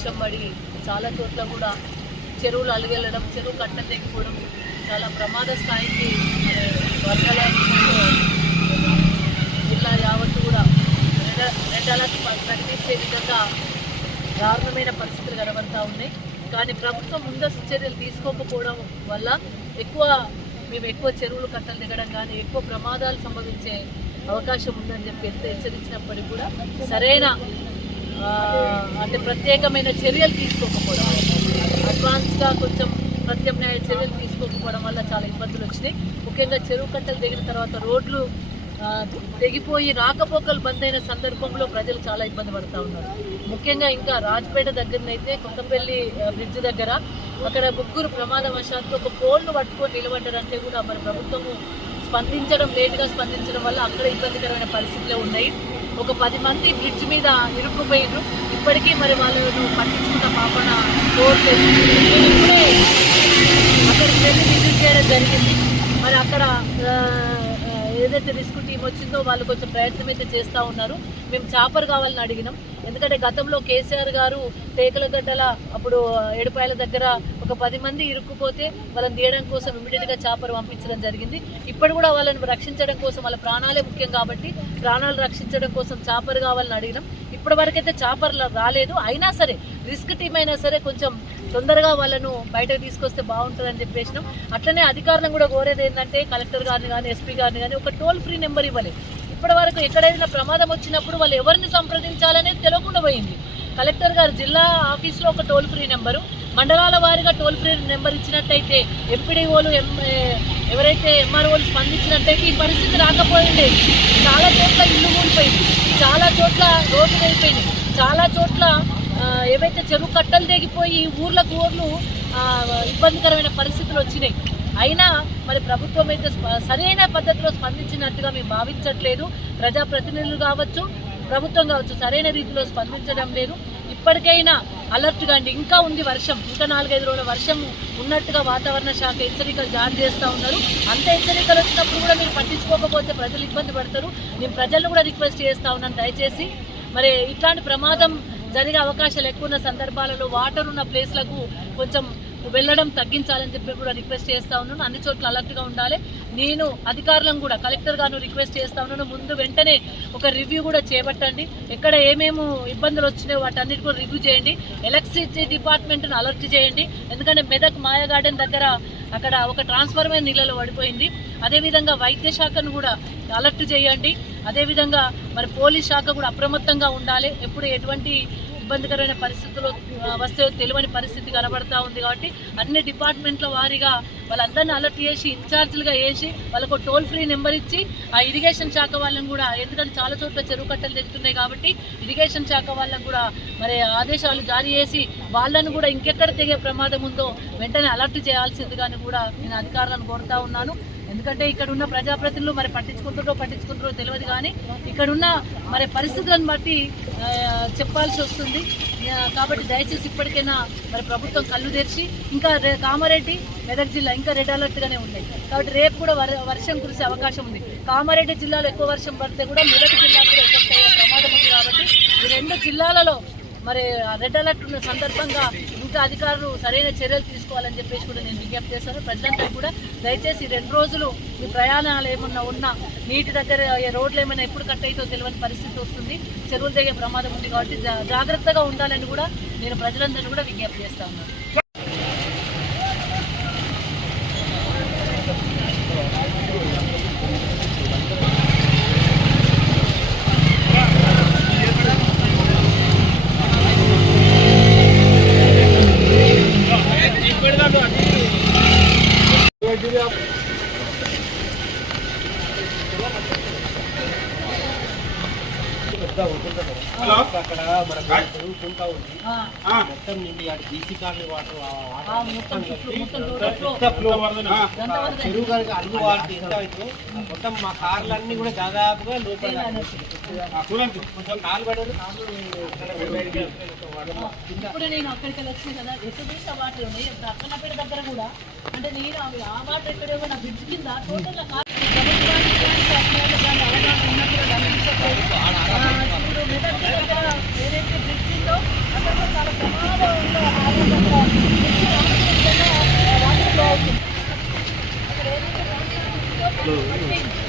వర్షం పడి చాలా చోట్ల కూడా చెరువులు అలుగెళ్ళడం, చెరువు కట్టలు తెగిపోవడం, చాలా ప్రమాద స్థాయికి వరదల జిల్లా యావత్తు కూడా రెడ్ అలర్ట్ ప్రకటించే విధంగా దారుణమైన పరిస్థితులు కనబడతా ఉన్నాయి. కానీ ప్రభుత్వం ముందస్తు చర్యలు తీసుకోకపోవడం వల్ల మేము ఎక్కువ చెరువులు కట్టలు దిగడం కానీ ఎక్కువ ప్రమాదాలు సంభవించే అవకాశం ఉందని చెప్పి ఎంత హెచ్చరించినప్పటికీ కూడా సరైన అంటే ప్రత్యేకమైన చర్యలు తీసుకోకపోవడం, అడ్వాన్స్గా కొంచెం ప్రత్యామ్నాయ చర్యలు తీసుకోకపోవడం వల్ల చాలా ఇబ్బందులు వచ్చినాయి. ముఖ్యంగా చెరువు కట్టలు దిగిన తర్వాత రోడ్లు తెగిపోయి రాకపోకలు బంద్ అయిన సందర్భంలో ప్రజలు చాలా ఇబ్బంది పడుతూ ఉన్నారు. ముఖ్యంగా ఇంకా రాజపేట దగ్గరనైతే కొత్తపల్లి బ్రిడ్జ్ దగ్గర అక్కడ ముగ్గురు ప్రమాదవశాత్తు ఒక పోల్ను పట్టుకొని నిలబడ్డారంటే కూడా మరి ప్రభుత్వము లేటుగా స్పందించడం వల్ల అక్కడ ఇబ్బందికరమైన పరిస్థితులే ఉన్నాయి. ఒక 10 మంది బ్రిడ్జ్ మీద ఇరుక్కుపోయినారు. ఇప్పటికీ మరి వాళ్ళను పట్టించుకున్న పాపన కోరలేదు. ఇప్పుడే అక్కడికి వెళ్ళి విజిట్ చేయడం జరిగింది. మరి అక్కడ ఏదైతే రెస్క్యూ టీం వచ్చిందో వాళ్ళు కొంచెం ప్రయత్నం అయితే చేస్తూ ఉన్నారు. మేము చాపర్ కావాలని అడిగినాం. ఎందుకంటే గతంలో కేసీఆర్ గారు టేకలగడ్డల అప్పుడు ఏడుపాయల దగ్గర ఒక 10 మంది ఇరుక్కుపోతే వాళ్ళని తీయడం కోసం ఇమీడియట్గా చాపర్ పంపించడం జరిగింది. ఇప్పుడు కూడా వాళ్ళని రక్షించడం కోసం, వాళ్ళ ప్రాణాలే ముఖ్యం కాబట్టి ప్రాణాలు రక్షించడం కోసం చాపర్ కావాలని అడిగినాం. ఇప్పటి వరకైతే చాపర్లు రాలేదు. అయినా సరే రిస్క్ టీం అయినా సరే కొంచెం తొందరగా వాళ్ళను బయటకు తీసుకొస్తే బాగుంటుందని చెప్పేసినాం. అట్లనే అధికారులను కూడా కోరేది ఏంటంటే కలెక్టర్ గారిని కానీ ఎస్పీ గారిని కానీ ఒక టోల్ ఫ్రీ నెంబర్ ఇవ్వలేదు. ఇప్పటి వరకు ఎక్కడైనా ప్రమాదం వచ్చినప్పుడు వాళ్ళు ఎవరిని సంప్రదించాలనేది తెలియకుండా పోయింది. కలెక్టర్ గారు జిల్లా ఆఫీస్లో ఒక టోల్ ఫ్రీ నెంబరు, మండలాల వారీగా టోల్ ఫ్రీ నెంబర్ ఇచ్చినట్టయితే ఎంపీడీఓలు ఎవరైతే ఎంఆర్ఓలు స్పందించినట్టయితే ఈ పరిస్థితి రాకపోయింది. చాలా చోట్ల ఇల్లు కూలిపోయింది, చాలా చోట్ల రోడ్లు అయిపోయినాయి, చాలా చోట్ల ఏవైతే చెరువు కట్టలు తెగిపోయి ఊర్లకు ఊర్లు ఇబ్బందికరమైన పరిస్థితులు వచ్చినాయి. అయినా మరి ప్రభుత్వం అయితే సరైన పద్ధతిలో స్పందించినట్టుగా మేము భావించట్లేదు. ప్రజాప్రతినిధులు కావచ్చు, ప్రభుత్వం కావచ్చు సరైన రీతిలో స్పందించడం లేదు. ఇప్పటికైనా అలర్ట్ కాండి. ఇంకా ఉంది వర్షం, ఇంకా 4-5 రోజుల వర్షం ఉన్నట్టుగా వాతావరణ శాఖ హెచ్చరికలు జారీ చేస్తూ ఉన్నారు. అంత హెచ్చరికలు వచ్చినప్పుడు కూడా మీరు పట్టించుకోకపోతే ప్రజలు ఇబ్బంది పడతారు. నేను ప్రజలను కూడా రిక్వెస్ట్ చేస్తూ ఉన్నాను, దయచేసి మరి ఇట్లాంటి ప్రమాదం జరిగే అవకాశాలు ఎక్కువ ఉన్న సందర్భాలలో వాటర్ ఉన్న ప్లేస్లకు కొంచెం వెళ్ళడం తగ్గించాలని చెప్పి కూడా రిక్వెస్ట్ చేస్తూ ఉన్నాను. అన్ని చోట్ల అలర్ట్గా ఉండాలి. నేను అధికారులను కూడా కలెక్టర్ గారు రిక్వెస్ట్ చేస్తూ ఉన్నాను, ముందు వెంటనే ఒక రివ్యూ కూడా చేపట్టండి. ఎక్కడ ఏమేమి ఇబ్బందులు వచ్చినాయో వాటన్నిటి కూడా రివ్యూ చేయండి. ఎలక్ట్రిసిటీ డిపార్ట్మెంట్ను అలర్ట్ చేయండి. ఎందుకంటే మెదక్ మాయా గార్డెన్ దగ్గర అక్కడ ఒక ట్రాన్స్ఫార్మర్ నీళ్ళలో పడిపోయింది. అదేవిధంగా వైద్య శాఖను కూడా అలర్ట్ చేయండి. అదేవిధంగా మరి పోలీస్ శాఖ కూడా అప్రమత్తంగా ఉండాలి. ఎప్పుడు ఎటువంటి ఇబ్బందికరమైన పరిస్థితులు వస్తే తెలియని పరిస్థితి కనబడతా ఉంది. కాబట్టి అన్ని డిపార్ట్మెంట్ల వారీగా వాళ్ళందరినీ అలర్ట్ చేసి ఇన్ఛార్జీలుగా వేసి వాళ్ళకు టోల్ ఫ్రీ నెంబర్ ఇచ్చి ఆ ఇరిగేషన్ శాఖ వాళ్ళని కూడా, ఎందుకంటే చాలా చోట్ల చెరువు కట్టలు తెగుతున్నాయి కాబట్టి ఇరిగేషన్ శాఖ వాళ్ళకు కూడా మరి ఆదేశాలు జారీ చేసి వాళ్ళను కూడా ఇంకెక్కడ తెగే ప్రమాదం ఉందో వెంటనే అలర్ట్ చేయాల్సిందిగాని కూడా నేను అధికారులను కోరుతా ఉన్నాను. ఎందుకంటే ఇక్కడ ఉన్న ప్రజాప్రతినిధులు మరి పట్టించుకుంటారో తెలియదు, కానీ ఇక్కడున్న మరి పరిస్థితులను బట్టి చెప్పాల్సి వస్తుంది. కాబట్టి దయచేసి ఇప్పటికైనా మరి ప్రభుత్వం కళ్ళు తెరిచి, ఇంకా కామారెడ్డి మెదక్ జిల్లా ఇంకా రెడ్ అలర్ట్గానే ఉన్నాయి. కాబట్టి రేపు కూడా వర్షం కురిసే అవకాశం ఉంది. కామారెడ్డి జిల్లాలో ఎక్కువ వర్షం పడితే కూడా మెదక్ జిల్లా కూడా ఎఫెక్ట్ అయ్యే ప్రమాదం ఉంది. కాబట్టి ఈ 2 జిల్లాలలో మరి రెడ్ అలర్ట్ ఉన్న సందర్భంగా ఇంకా అధికారులు సరైన చర్యలు తీసుకోవాలని చెప్పేసి కూడా నేను విజ్ఞప్తి చేస్తాను. ప్రజలంతా కూడా దయచేసి 2 రోజులు మీ ప్రయాణాలు ఏమన్నా ఉన్నా నీటి దగ్గర రోడ్లు ఏమైనా ఎప్పుడు కట్ అవుతో తెలియని పరిస్థితి వస్తుంది, చెరువులు దిగే ప్రమాదం ఉంది. కాబట్టి జాగ్రత్తగా ఉండాలని కూడా నేను ప్రజలందరినీ కూడా విజ్ఞప్తి చేస్తా ఉన్నాను. అక్కడ మన చదువుకుంటా ఉంది మొత్తం నిండి బీసీ కాలనీ వాటర్ చెరువు గారికి అడుగు వాటి ఎంత అవుతుంది మొత్తం మా కార్లన్నీ కూడా దాదాపుగా లోపల కొంచెం కాలు పడేది. ఇప్పుడు నేను అక్కడికి వచ్చాను కదా, ఎక్కడ వాటర్ ఉన్నాయి. అక్కనపేట దగ్గర కూడా అంటే నేను ఆ వాటర్ ఎక్కడేమో నా బ్రిడ్జ్ కింద టోటల్ ఏదైతే బ్రిడ్జ్ ఉందో అక్కడ చాలా ప్రమాదం One thing.